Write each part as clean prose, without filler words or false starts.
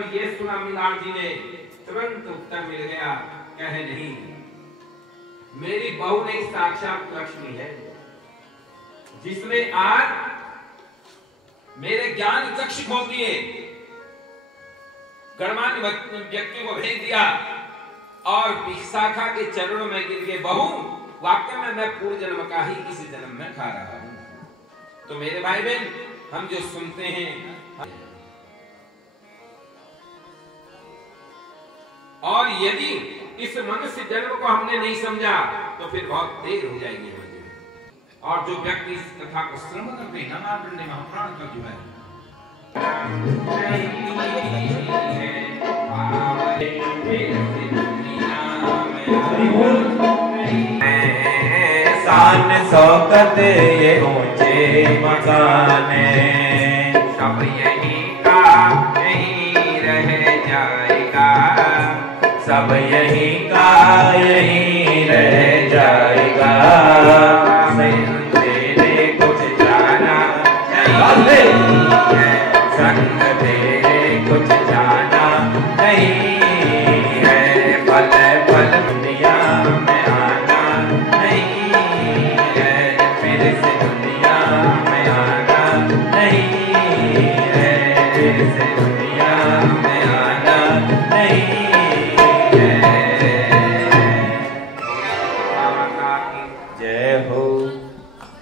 जब ये सुना मीनार जी ने, तुरंत उत्तर मिल गया, कहे नहीं, मेरी बहू नहीं साक्षात लक्ष्मी है, जिसने आज मेरे ज्ञान चक्षु खोल दिए, गणमान्य व्यक्ति को भेज दिया और विशाखा के चरणों में गिर गए। बहू, वाकई में मैं पूर्व जन्म का ही इस जन्म में खा रहा हूं। तो मेरे भाई बहन, हम जो सुनते हैं और यदि इस मनुष्य जन्म को हमने नहीं समझा तो फिर बहुत देर हो जाएगी। और जो व्यक्ति इस कथा को श्रवण करते हैं, नमामि महाप्राण का जो है शान शौकत ये ऊंचे मकाने, सब यही का यही रह जाएगा, सब यही का यही रह जाएगा। तेरे कुछ जाना नहीं है, संग तेरे कुछ जाना नहीं है, पल पल दुनिया में आना नहीं है, फिर से दुनिया में आना नहीं है, फिर से दुनिया में आना नहीं है। जय हो।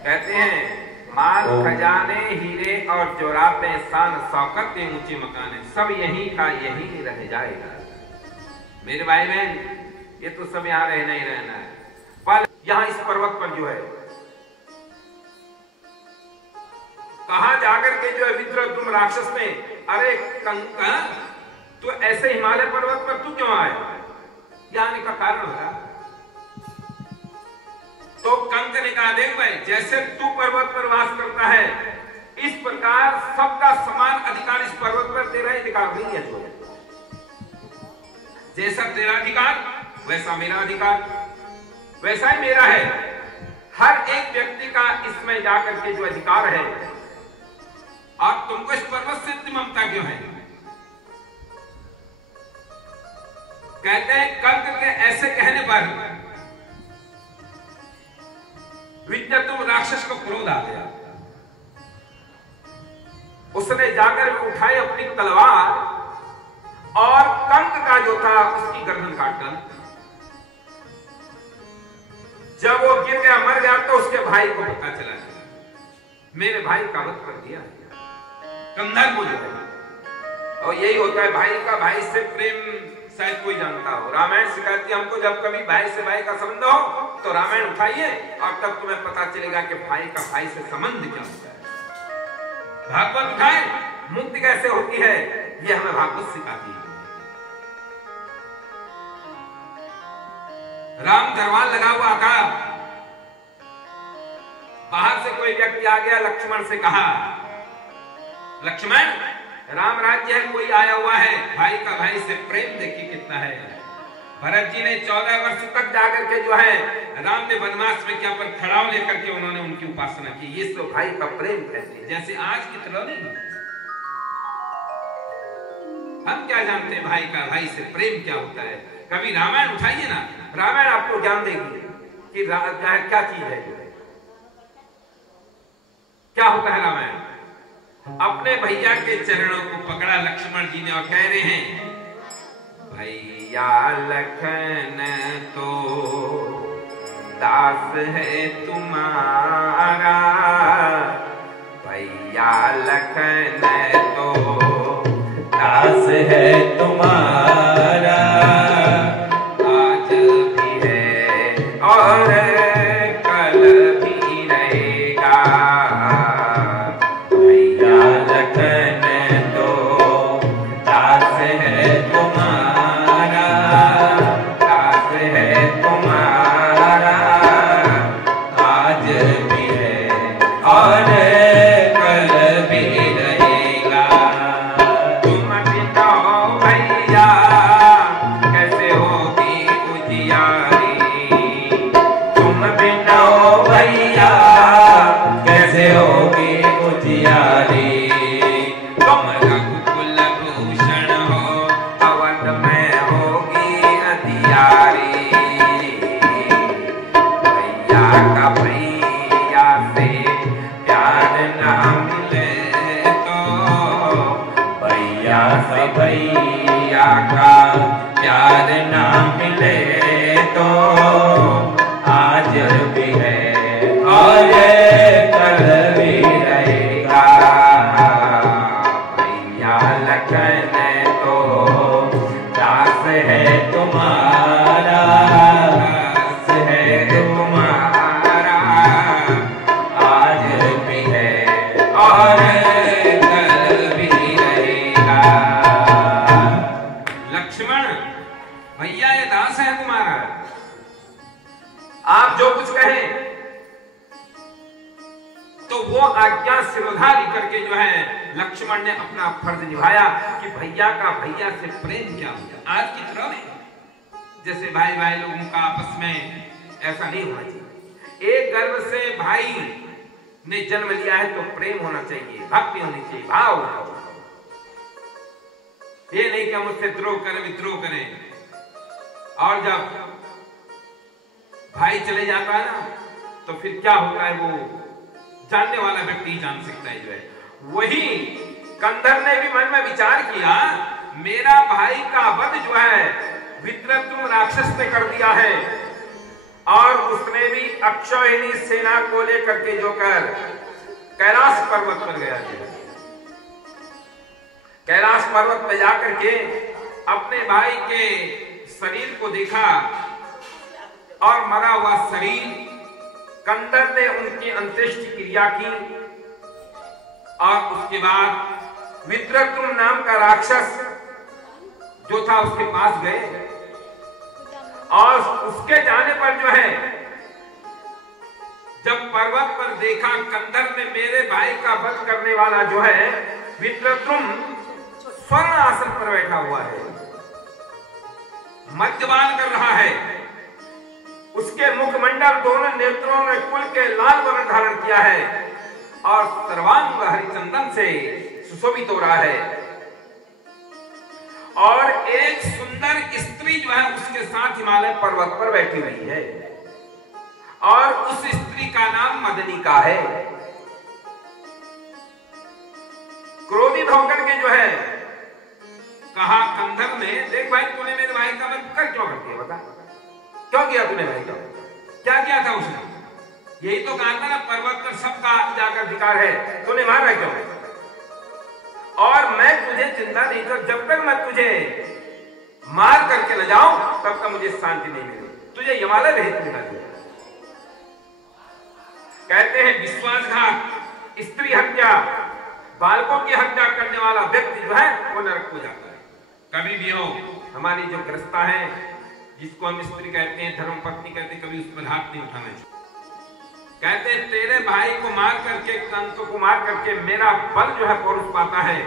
कहते हैं माल खजाने हीरे और जोराते शान शौकत के ऊंचे मकाने, सब यही का यही रह जाएगा। मेरे भाई बहन, ये तो सब यहाँ रहना ही रहना है, पर यहाँ इस पर्वत पर जो है, कहा जाकर के जो है विद्रुम राक्षस ने, अरे कंका, तो ऐसे हिमालय पर्वत पर तू क्यों आया? यहाँ आने का कारण होगा। तो कंक ने कहा, देख भाई, जैसे तू पर्वत पर वास करता है, इस प्रकार सबका समान अधिकार इस पर्वत पर तेरा अधिकार नहीं है। जो जैसा तेरा अधिकार वैसा मेरा अधिकार, वैसा ही मेरा है। हर एक व्यक्ति का इसमें जाकर के जो अधिकार है। और तुमको इस पर्वत से इतनी ममता क्यों है? कहते हैं कंक के ऐसे कहने पर विद्युत राक्षस को क्रोध आ गया। उसने जाकर उठाई अपनी तलवार और कंक का जो था उसकी गर्दन काट डाली। जब वो गिर गया, मर गया, तो उसके भाई को पता चला, मेरे भाई का वध कर दिया कंधर को। और यही होता है, भाई का भाई से प्रेम शायद कोई जानता हो। रामायण सिखाती है हमको, जब कभी भाई से भाई का संबंध हो तो रामायण उठाइए और तब तुम्हें पता चलेगा कि भाई का भाई से संबंध क्या होता है। भागवत उठाए, मुक्ति कैसे होती है, ये हमें भागवत सिखाती है। राम दरबार लगा हुआ था, बाहर से कोई व्यक्ति आ गया, लक्ष्मण से कहा, लक्ष्मण, राम राज्य है, कोई आया हुआ है, भाई का भाई से प्रेम देखिए कितना है। भरत जी ने 14 वर्ष तक जाकर के जो है, राम ने वनवास में क्या पर खड़ाव लेकर के उन्होंने उनकी उपासना की। ये तो भाई का प्रेम कहते हैं, जैसे आज की तरह नहीं। हम क्या जानते हैं भाई का भाई से प्रेम क्या होता है? कभी रामायण उठाइए ना, रामायण आपको ज्ञान देगी कि क्या चीज है, क्या होता है रामायण। अपने भैया के चरणों को पकड़ा लक्ष्मण जी ने और कह रहे हैं, भैया लखन तो दास है तुम्हारा, भैया लखन तो दास है तुम्हारा, आज भी है और कल भी रहेगा। भैया लखन तो दास है तुम्हारा, दास है तुम्हारा, आज भी है और कल भी रहेगा। तुम बिना हो भैया कैसे होगी उजियारी, तुम बिना हो भैया कैसे होगी उजियारी, तुम रघुकुल भूषण हो भैया का प्यार ना मिले तो आज भी है और कल भी रहेगा। भैया लखन तो दास है तुम्हारा, दास है तुम्हारा, आज भी है और कल भी रहेगा। लक्ष्मण, भैया ये दास है तुम्हारा, आप जो कुछ कहें तो वो आज्ञा सिरोधारी करके जो है लक्ष्मण ने अपना फर्ज निभाया कि भैया का भैया से प्रेम क्या होगा। आज की तरह नहीं, जैसे भाई भाई लोगों का आपस में ऐसा नहीं होना चाहिए। एक गर्भ से भाई ने जन्म लिया है तो प्रेम होना चाहिए, भक्ति होनी चाहिए, भाव होना चाहिए। ये नहीं कि हम उससे द्रोह करें, विद्रोह करें। और जब भाई चले जाता है ना तो फिर क्या होता है वो जानने वाला व्यक्ति ही जान सकता है। जो है वही कंधर ने भी मन में विचार किया, मेरा भाई का वध जो है विद्रुम राक्षस ने कर दिया है और उसने भी अक्षौहिणी सेना को लेकर के जो कर कैलाश पर्वत पर गया है। कैलाश पर्वत पर जाकर के अपने भाई के शरीर को देखा और मरा हुआ शरीर, कंदर ने उनकी अंत्येष्टि क्रिया की और उसके बाद विद्रुम नाम का राक्षस जो था उसके पास गए और उसके जाने पर जो है जब पर्वत पर देखा कंदर ने मेरे भाई का वध करने वाला जो है विद्रुम स्वर्ण आसन पर बैठा हुआ है, मद्यपान कर रहा है, उसके मुखमंडल दोनों नेत्रों में कुल के लाल वर्ण धारण किया है और सर्वांग हरिचंदन से सुशोभित हो रहा है और एक सुंदर स्त्री जो है उसके साथ हिमालय पर्वत पर बैठी हुई है और उस स्त्री का नाम मदनिका है। क्रोधित होकर के जो है कहा कंधर ने, देख भाई तूने मेरे भाई का वध कर क्यों कर दिया, बता क्यों किया तूने भाई का, क्या किया था उसने? यही तो कहा था ना पर्वत पर सबका जाकर अधिकार है, तूने मारा क्यों? और मैं तुझे चिंता नहीं कर, जब तक मैं तुझे मार करके न जाऊं तब तक मुझे शांति नहीं मिली, तुझे हिमालय भेज दूंगा। कहते हैं विश्वासघात, स्त्री हत्या, बालकों की हत्या करने वाला व्यक्ति जो है वो नरक को जाता है। कभी भी हो हमारी जो ग्रस्ता है जिसको हम स्त्री कहते हैं, धर्म पत्नी कहते हैं, कभी उस पर हाथ नहीं उठाना चाहिए। कहते हैं तेरे भाई को मार करके, कंसों को मार करके मेरा बल जो है पौरुष पाता है।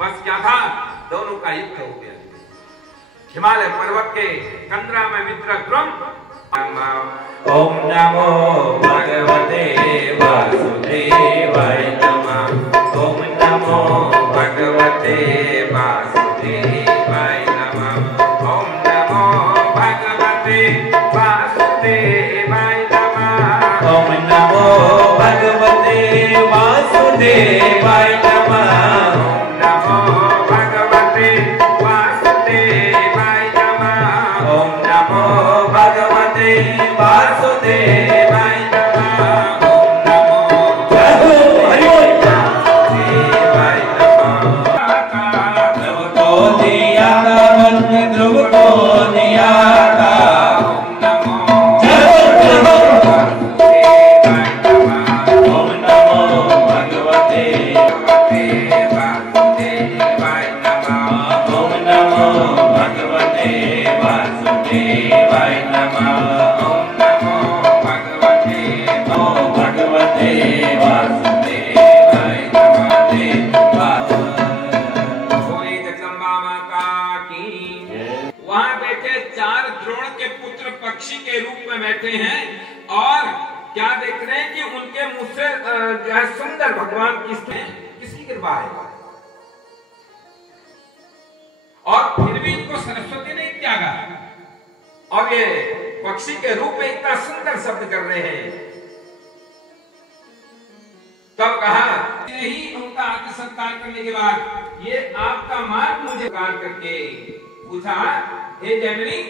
बस क्या था, दोनों का युद्ध हो गया। हिमालय पर्वत के कंदरा में विद्रुम, ओम नमो भगवते वासुदेवाय नमः। ओम नमो भगवते वासुदेवाय नमः। ओम नमो भगवते वासुदेवाय नमः। ओम नमो भगवते वासुदेवाय नमः। ओम नमो भगवते वासुदेवाय नमः। ओम नमो भगवते वासुदेवाय नमः। ओम नमो वासुदेवाय नमः। ध्रुव को दिया ध्रुव को दिया था। ओम नमो वासुदेवाय नमः। ओम नमो भगवते वासुदेवाय नमः। ओम नमो भगवते वासुदेवाय नमः। ओम नमो भगवते वासुदेवाय नमः। बोले जगदम्बा माता की। वहां बैठे चार द्रोण के पुत्र पक्षी के रूप में बैठे हैं और क्या देख रहे हैं कि उनके मुंह से जो है सुंदर भगवान किसकी कृपा है। और फिर भी इनको सरस्वती ने त्यागा और ये पक्षी के रूप में इतना सुंदर शब्द कर रहे हैं। तब कहा यही उनका आदर सत्कार करने के बाद ये आपका मार्ग मुझे कार करके पूछा, हे जैमिनी,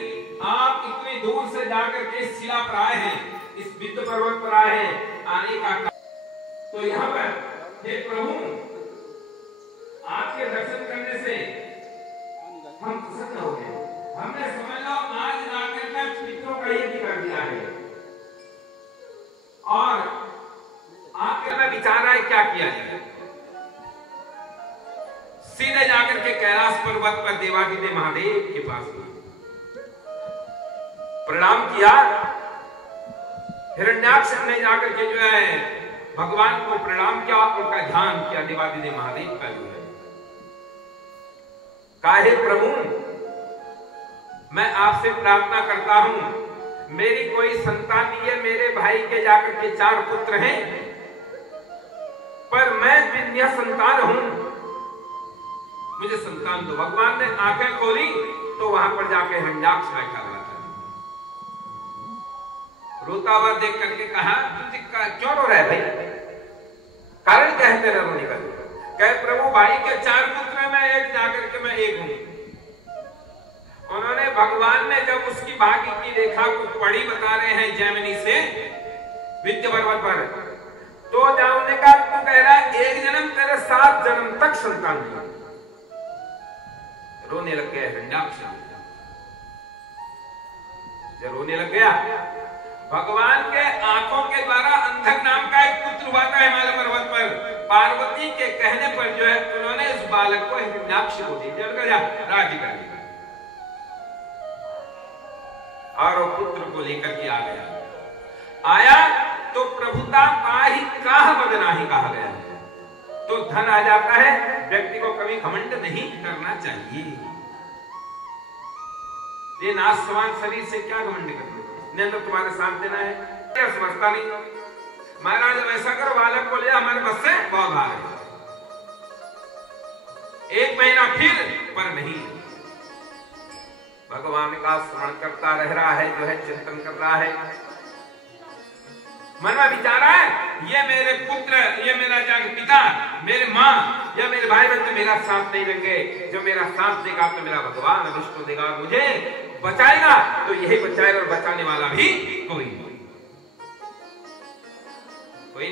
आप इतनी दूर से जाकर के इस शिला पर आए हैं, इस विद्य पर्वत पर आए हैं, आने का तो यहाँ पर हे प्रभु आपके दर्शन करने से हम प्रसन्न हो गए। हमने समझ लो आज जाकर के पितरों का यज्ञ कर दिया है और आपके में विचार रहा है क्या किया जाए। सीधे जाकर के कैलाश पर्वत पर देवादिदेव महादेव के पास प्रणाम किया। हिरण्याक्ष ने जाकर के जो है भगवान को प्रणाम किया, उनका ध्यान किया देवादिदेव महादेव का जो है। काहे प्रभु, मैं आपसे प्रार्थना करता हूं, मेरी कोई संतान नहीं है, मेरे भाई के जाकर के 4 पुत्र हैं, पर मैं विद्या संतान हूं, मुझे संतान दो। भगवान ने आंखें खोली तो वहां पर जाके हिरण्याक्ष बैठा हुआ था। रोता हुआ देख करके कहा, क्यों रो रहे भाई, कारण क्या है तेरा रोने का? कहे प्रभु भाई के 4 पुत्र हैं, मैं एक जाकर के मैं एक हूं। उन्होंने भगवान ने जब उसकी भाग्य की रेखा को पढ़ी, बता रहे हैं जैमिनी से विद्य पर्वत पर, तो जाने का तू कह रहा है 1 जन्म तेरे 7 जन्म तक संतान नहीं। रोने लग गया हिरण्याक्ष, जब रोने लग गया, भगवान के आंखों के द्वारा अंधक नाम का एक पुत्र हुआ था हिमालय पर्वत पर। पार्वती के कहने पर जो है उन्होंने इस बालक को हिरण्याक्ष को दे दिया, राज्य कर दिया और वो पुत्र को लेकर के आ गया। आया तो प्रभुता पाहि काह बदनाही कहा गया है। तो धन आ जाता है, व्यक्ति को कभी घमंड नहीं करना चाहिए। ये नासवान शरीर से क्या घमंड करना, नहीं तो तुम्हारे साथ देना है, क्या समझता नहीं। महाराज ऐसा करो, बालक को ले हमारे बस से बहुत भार है। 1 महीना फिर, पर नहीं, भगवान का स्मरण करता रह रहा है, जो है चिंतन कर रहा है, मन में विचार है, ये मेरे पुत्र, ये मेरा जाग पिता, मेरे माँ या मेरे भाई बहन मेरा साथ नहीं देंगे। जो मेरा साथ देगा तो मेरा भगवान विष्णु देगा, मुझे बचाएगा तो यही बचाएगा, और बचाने वाला भी कोई नहीं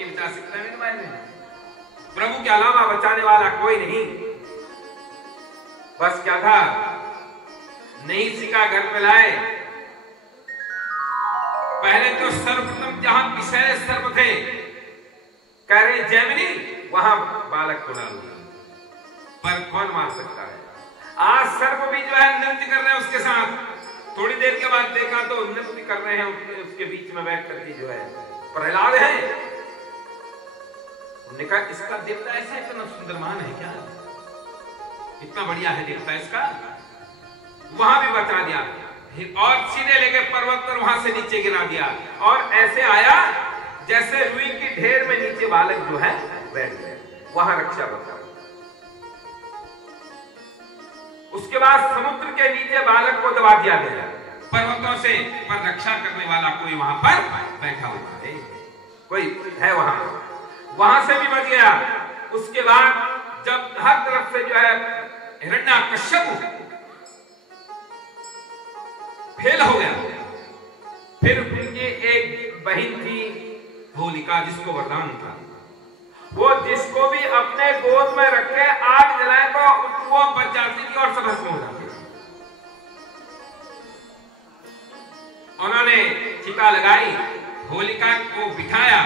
बचा सकता मेरे भाई में। प्रभु के अलावा बचाने वाला कोई नहीं। बस क्या था, नहीं सीखा घर पे लाए। पहले तो सर्वप्रथम जहां विषय सर्प थे, कह रहे जैमिनी, वहां बालक को डाल दिया, पर कौन मार सकता है। आज सर्प भी जो है नृत्य कर रहे हैं उसके साथ। थोड़ी देर के बाद देखा तो नृत्य कर रहे हैं उसके बीच में बैठ करके जो है प्रहलाद है। उन्होंने कहा इसका देवता ऐसा इतना सुंदर मान है क्या, इतना बढ़िया है देवता इसका। वहां भी बचा दिया और सीधे लेके पर्वत पर वहां से नीचे गिरा दिया, और ऐसे आया जैसे रुई की ढेर में नीचे बालक जो है बैठ गए। वहां रक्षा बचा। उसके बाद समुद्र के नीचे बालक को दबा दिया गया पर्वतों से, पर रक्षा करने वाला कोई वहां पर बैठा हुआ है, कोई है वहां से भी बच गया। उसके बाद जब हर तरफ से जो है हिरण्याकश्यप फेल हो गया, फिर उनकी एक बहन थी होलिका, जिसको वरदान था, वो जिसको भी अपने गोद में रख के आग जलाए तो वो बच जाती थी और सब भस्म हो जाती थी। उन्होंने चिता लगाई, होलिका को बिठाया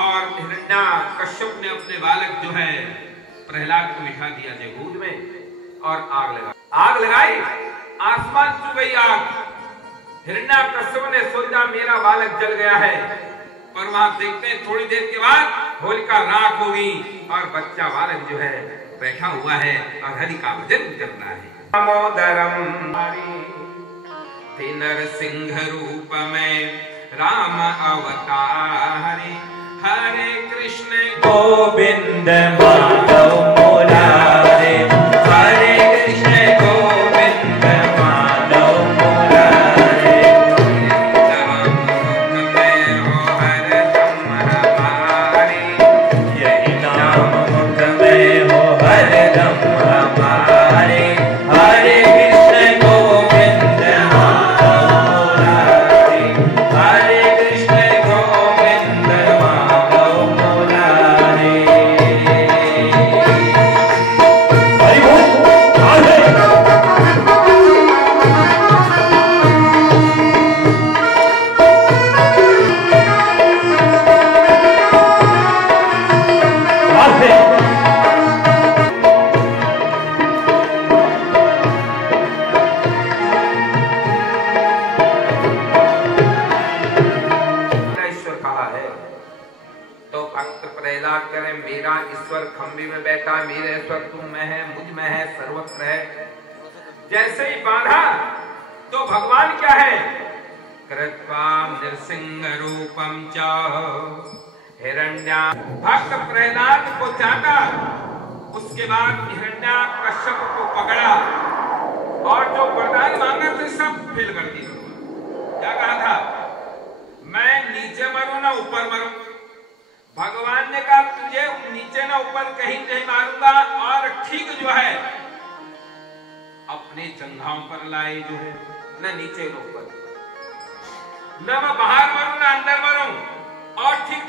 और हिरण्याकश्यप ने अपने बालक जो है प्रहलाद को बिठा दिया गोद में और आग लगाई। आसमान छू गई आग। हिरण्याकश्यप ने सोचा मेरा बालक जल गया है, पर वहां देखते हैं थोड़ी देर के बाद होलिका राख होगी और बच्चा बालक जो है बैठा हुआ है और हरि का भजन कर रहा है। दामोदरम नरसिंह रूप में राम अवतारे, हरे कृष्ण गोविंद माधव मुरारे, हरे कृष्ण गोविंद माधव मुरारे, राम मुख में हो हर दम हमारे, यही नाम मुख में मीरेश्वर तुम में है, मुझ में है, सर्वत्र है। जैसे ही बांधा तो भगवान क्या है, कृत्वा नृसिंह रूपम च हिरण्या, भक्त प्रहलाद को चाटा, उसके बाद हिरण्याकश्यप को पकड़ा और जो वरदान मांगा थे सब फेल कर दिए। क्या कहा था, मैं नीचे मरूं ना ऊपर मरूं। भगवान ने कहा तुझे नीचे ना ऊपर कहीं नहीं मारूंगा, और ठीक जो है अपने जंघाओं पर लाए जो है, न नीचे न ऊपर, न मैं बाहर मरूं ना अंदर मरूं, और ठीक।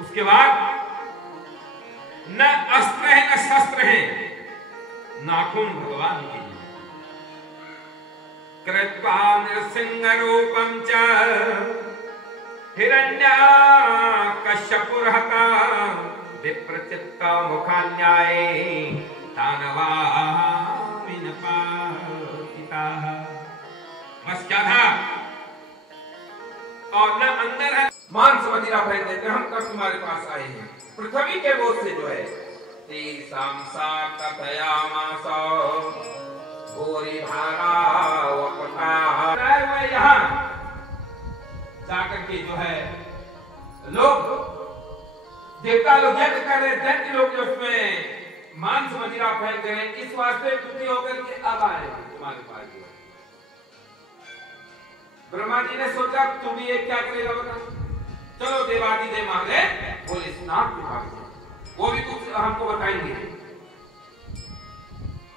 उसके बाद न अस्त्र है न शस्त्र है, नाखून भगवान की। कृत्वा नृसिंह रूपम च हिरण्याकश्यपुर्हता विप्रचित्त मुखान्याये दानवा विनपातिताः। बस क्या था, और न अंदर है मांस मदिरा फेंक देते, हम कब तुम्हारे पास आए हैं। पृथ्वी के बोझ से जो है तेसां सा कथयामास भूरि भागा वपटा, यहाँ जाकर के जो है लोग देवता लोग यज्ञ कर रहे, दैत्य लोग जो उसमें मांस मदिरा फेंक रहे, इस वास्ते दुखी होकर के अब आए तुम्हारे पास। ब्रह्मा जी ने सोचा तू भी ये क्या करेगा बता, चलो देवादिदेव महादेव बोले स्नान के पास, वो भी कुछ हमको बताएंगे।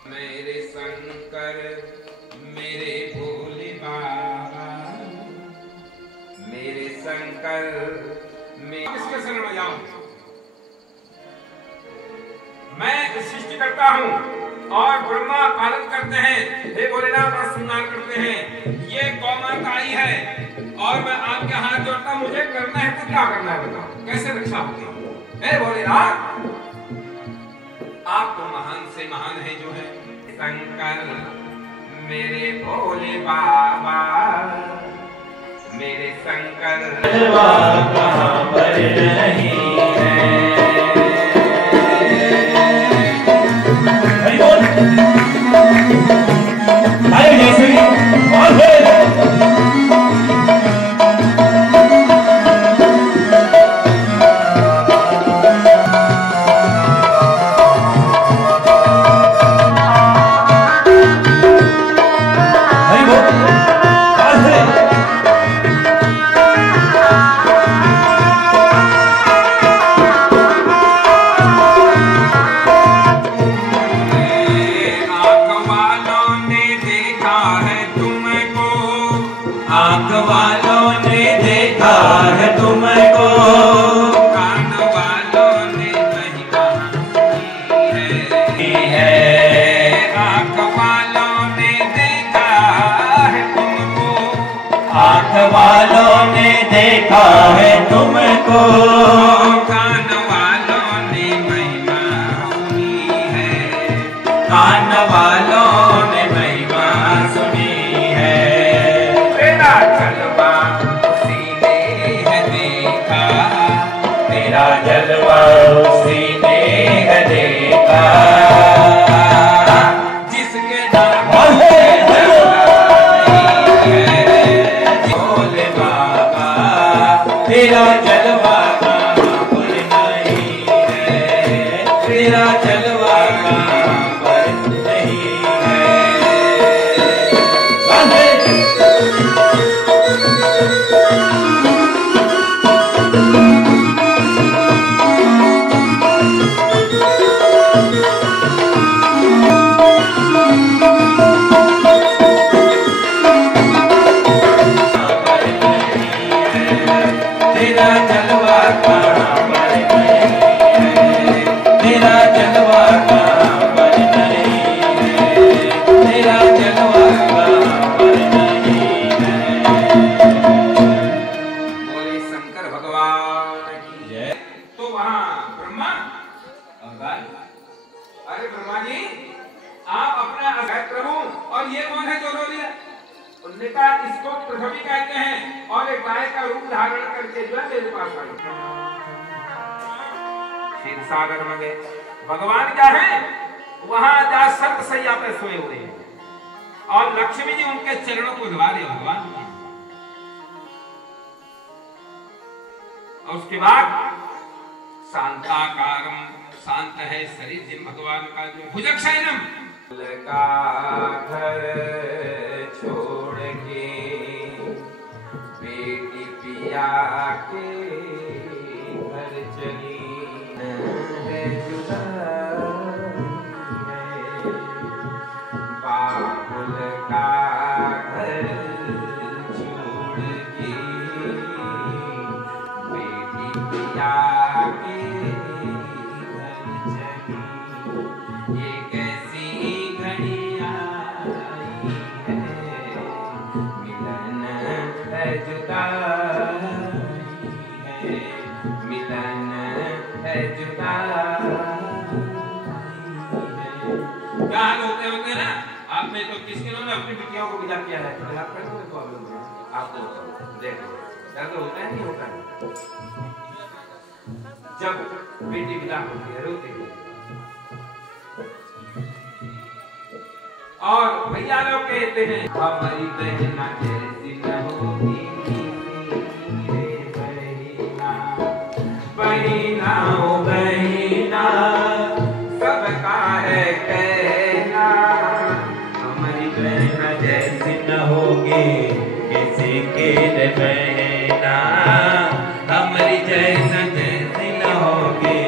मेरे शंकर मेरे भोले बाबा, मेरे शंकर मैं किसके शरण में जाऊं, मैं सृष्टि करता हूं और ब्रह्मा पालन करते हैं, हे भोलेनाथ और श्रृंगार करते हैं। ये गौ माता आई है और मैं आपके हाथ जोड़ता, मुझे करना है तो क्या करना है बताओ, कैसे रक्षा होगी। हे भोलेनाथ आप तो महान से महान है जो है। शंकर मेरे भोले बाबा, मेरे शंकर कहाँ पर नहीं है। वालों ने देखा है तुमको, कान वालों ने महिमा सुनी है, कान वालों ने महिमा सुनी है। तेरा जलवा उसी ने है देखा, तेरा जलवा उसी ने है देखा, जिसके नाम तेरा जलवा कहाँ पर नहीं है, तेरा जलवा कहाँ पर नहीं है। अरे ब्रह्मा जी आप अपना प्रभु, और ये कौन है जो रो लिया? उन्होंने कहा इसको पृथ्वी कहते हैं, और एक गाय का रूप धारण करके जो है मेरे पास आई। क्षीर सागर में गए, भगवान क्या है, वहां जा सत्य सैया पे सोए हुए हैं और लक्ष्मी जी उनके चरणों को दबा रहे भगवान की। और उसके बाद शांताकारम, शांत है शरीर जिन भगवान का जो भुजगशयनम का घर छोड़ के बेटी पिया के घर चली है, जुदाई है। बाबुल का घर छोड़ के बेटी पिया के घर चली, ये कैसी घड़ी आई है, मिलन है जुदाई है, मिलन है जुदाई है। क्या हाल होते ना आपने तो किसके ने अपनी बिटियों को विदा किया है, तो आप कैसे प्रॉब्लम है आपको देखो, दर्द होता है नहीं होता है? जब बेटी विदा होती है रोती है। और भैया लोग कहते हैं हमारी बहना जैसी न होगी बहना, बहना ओ बहना सबका है कहना, हमारी बहना जैसी न होगी किसी की बहना, हमारी जैसा जैसी न होगी।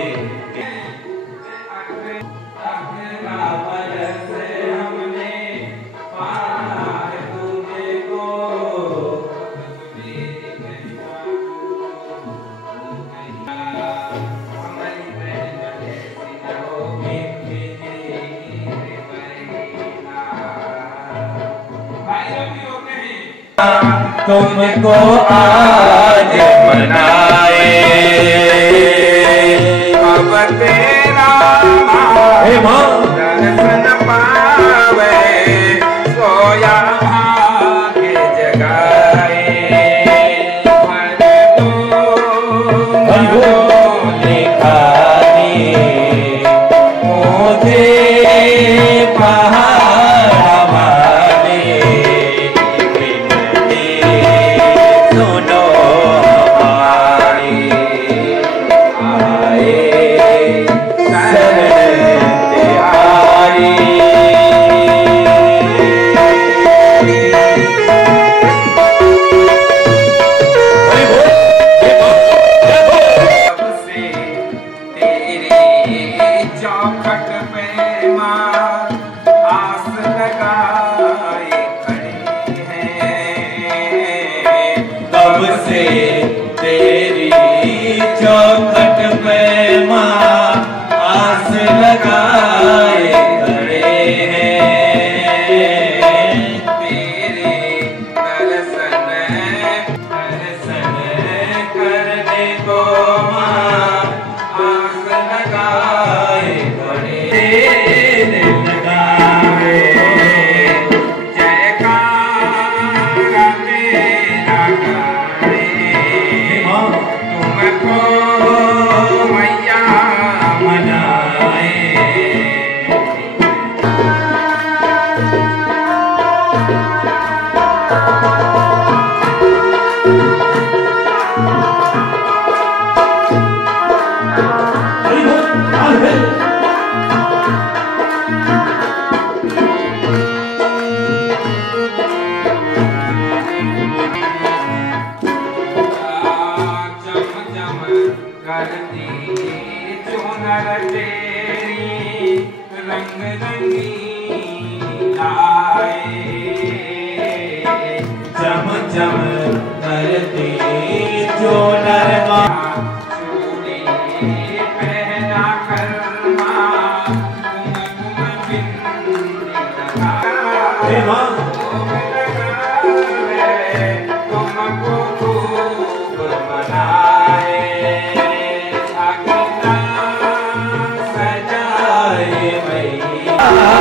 तुमको आज मनाए अब तेरा दर्शन पावे, सोया भाग्य जगाए, लिखानी मुझे तेरी चौखट पे माँ आस लगाए खड़े हैं, तेरे दर्शन करने को माँ आस लगाए खड़े लगाए, जयकारा मेरा तुमको मैया मनाए। करती चुनर तेरी रंग रंगी लाए, चम चम करती चुनर चूड़ी पहना कर तुमको खूब मनाए, आए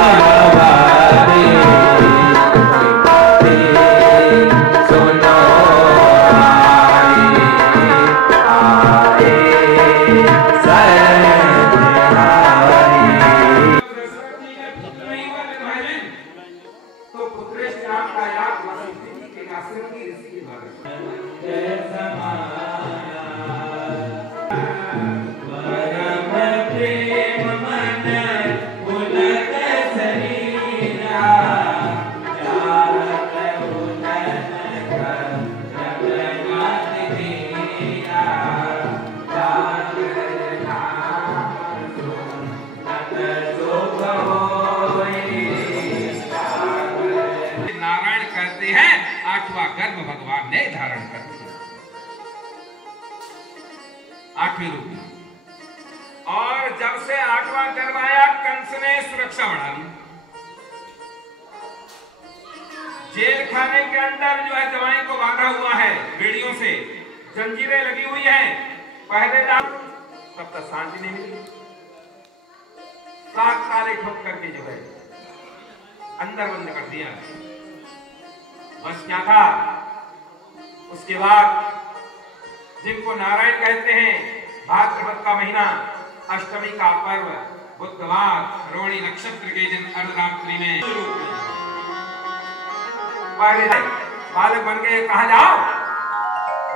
नाम का याद वशिष्ठ जी के आश्रम की ऋषि गर्भ भगवान ने धारण कर दिया, 8वें रूप में। और जब से 8वां गर्भ आया, कंस ने सुरक्षा बढ़ा ली। जेल खाने के अंदर जो है दवाई को बांधा हुआ है, बेड़ियों से जंजीरें लगी हुई हैं, पहरेदार, तब तक शांति नहीं मिली। 7 ताले ठोक करके जो है अंदर बंद कर दिया। बस क्या था, उसके बाद जिनको नारायण कहते हैं, भाद्रपद का महीना, अष्टमी का पर्व, बुधवार, रोहिणी नक्षत्र के दिन अर्धरात्रि में बालक बन के कहा जाओ,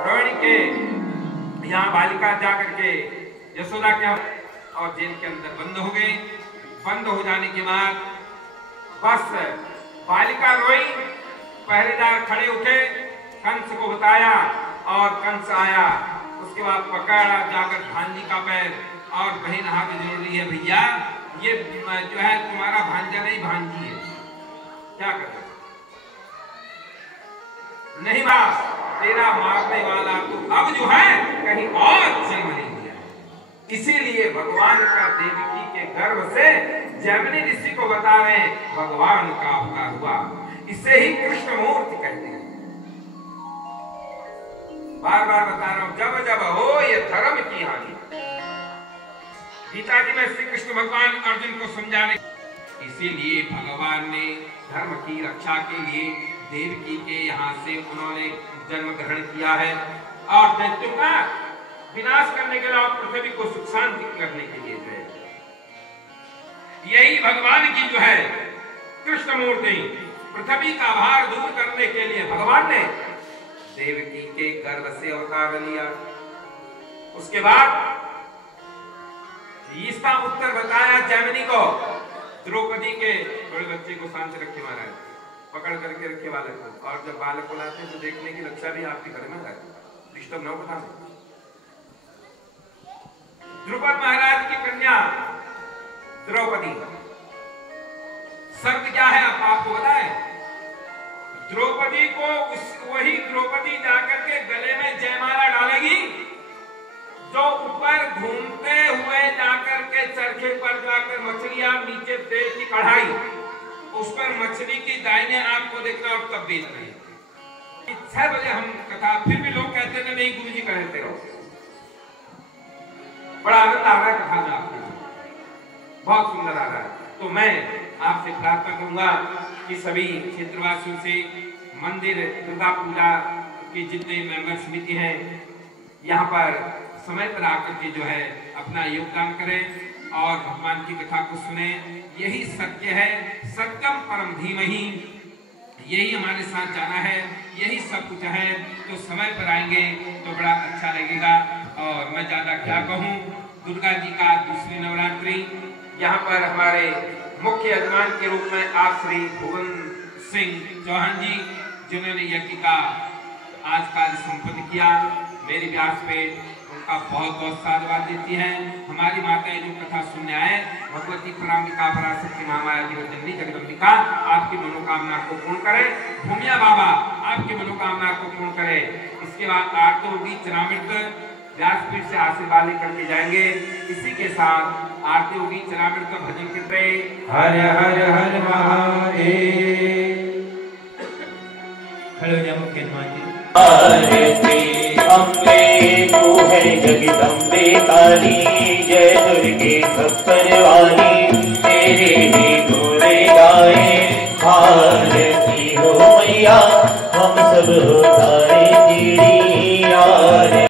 रोहिणी के यहाँ बालिका जाकर के यशोदा के और जेल के अंदर बंद हो गए। बंद हो जाने के बाद बस बालिका रोई, पहरेदार खड़े उठे, कंस को बताया और कंस आया। उसके बाद पकड़ा जाकर भांजी का पैर और बहन हाथ जोड़ रही है, भैया ये जो है तुम्हारा भांजा नहीं भांजी है, क्या कर नहीं बात, तेरा मारने वाला तो अब जो है कहीं और जन्म नहीं दिया। इसीलिए भगवान का देवकी के गर्भ से जैमिनी ऋषि को बता रहे हैं भगवान का अवतार हुआ। इसे ही कृष्ण मूर्ति कहते हैं। बार बार बता रहा हूं, जब जब हो ये धर्म की हानि। गीता जी में श्री कृष्ण भगवान अर्जुन को समझाने, इसीलिए भगवान ने धर्म की रक्षा के लिए देवकी के यहाँ से उन्होंने जन्म ग्रहण किया है और दैत्यों का विनाश करने के लिए, पृथ्वी को सुख शांति करने के लिए जो है, यही भगवान की जो है कृष्ण मूर्ति, पृथ्वी का भार दूर करने के लिए भगवान ने देवकी के गर्भ से अवतार लिया। उसके बाद इसका उत्तर बताया जैमिनी को, द्रौपदी के बड़े बच्चे को शांत रखे महाराज, पकड़ करके रखे बालक को, और जब बालक को लाते तो देखने की रक्षा भी आपके घर में है, डिस्टर्ब न बता। द्रुपद महाराज की कन्या द्रौपदी, शर्त क्या है आपको बताएं? द्रौपदी को वही द्रौपदी जाकर के गले में जयमाला डालेगी जो ऊपर घूमते हुए जाकर के चरखे पर जाकर मछलियां नीचे तेल की कढ़ाई, उस पर मछली की दाहिने आंख को देखना और तब बेच रही। 6 बजे हम कथा, फिर भी लोग कहते थे नहीं गुरुजी कहते रहो। बड़ा आनंद आ रहा है कथा में, आपको बहुत सुंदर आ रहा है। तो मैं आपसे प्रार्थना करूंगा कि सभी क्षेत्रवासियों से मंदिर दुर्गा पूजा के जितने मेंबर समिति हैं यहाँ पर समय पर आकर के जो है अपना योगदान करें और भगवान की कथा को सुने। यही सत्य है, सत्यम परम धीमहि, यही हमारे साथ जाना है, यही सब कुछ है। तो समय पर आएंगे तो बड़ा अच्छा लगेगा। और मैं ज्यादा क्या कहूँ, दुर्गा जी का दूसरी नवरात्रि, यहाँ पर हमारे मुख्य यजमान के रूप में आप श्री भुवन सिंह चौहान जी, जिन्होंने यज्ञ का आज कार्य संपन्न किया, मेरी व्यास पे उनका बहुत बहुत साधुवाद देती है। हमारी माताएं जो कथा सुनने आए, भगवती पराम्बिका पराशक्ति महामाया जननी जगदम्बिका आपकी मनोकामना को पूर्ण करे, भूमिया बाबा आपकी मनोकामना को पूर्ण करे। इसके बाद आरती होगी, चरामृत व्यासपीठ से आशीर्वाद लेकर के जाएंगे। इसी के साथ आरती होगी, चरामृत का भजन करते हर हर हर महादेव। खड़े हो जाओ मुख्य यजमान जी। आरती अम्बे तू है जगदम्बे काली, जय दुर्गे खप्पर वाली, तेरे ही गुण गाए। आरती हो मैया हम सब हो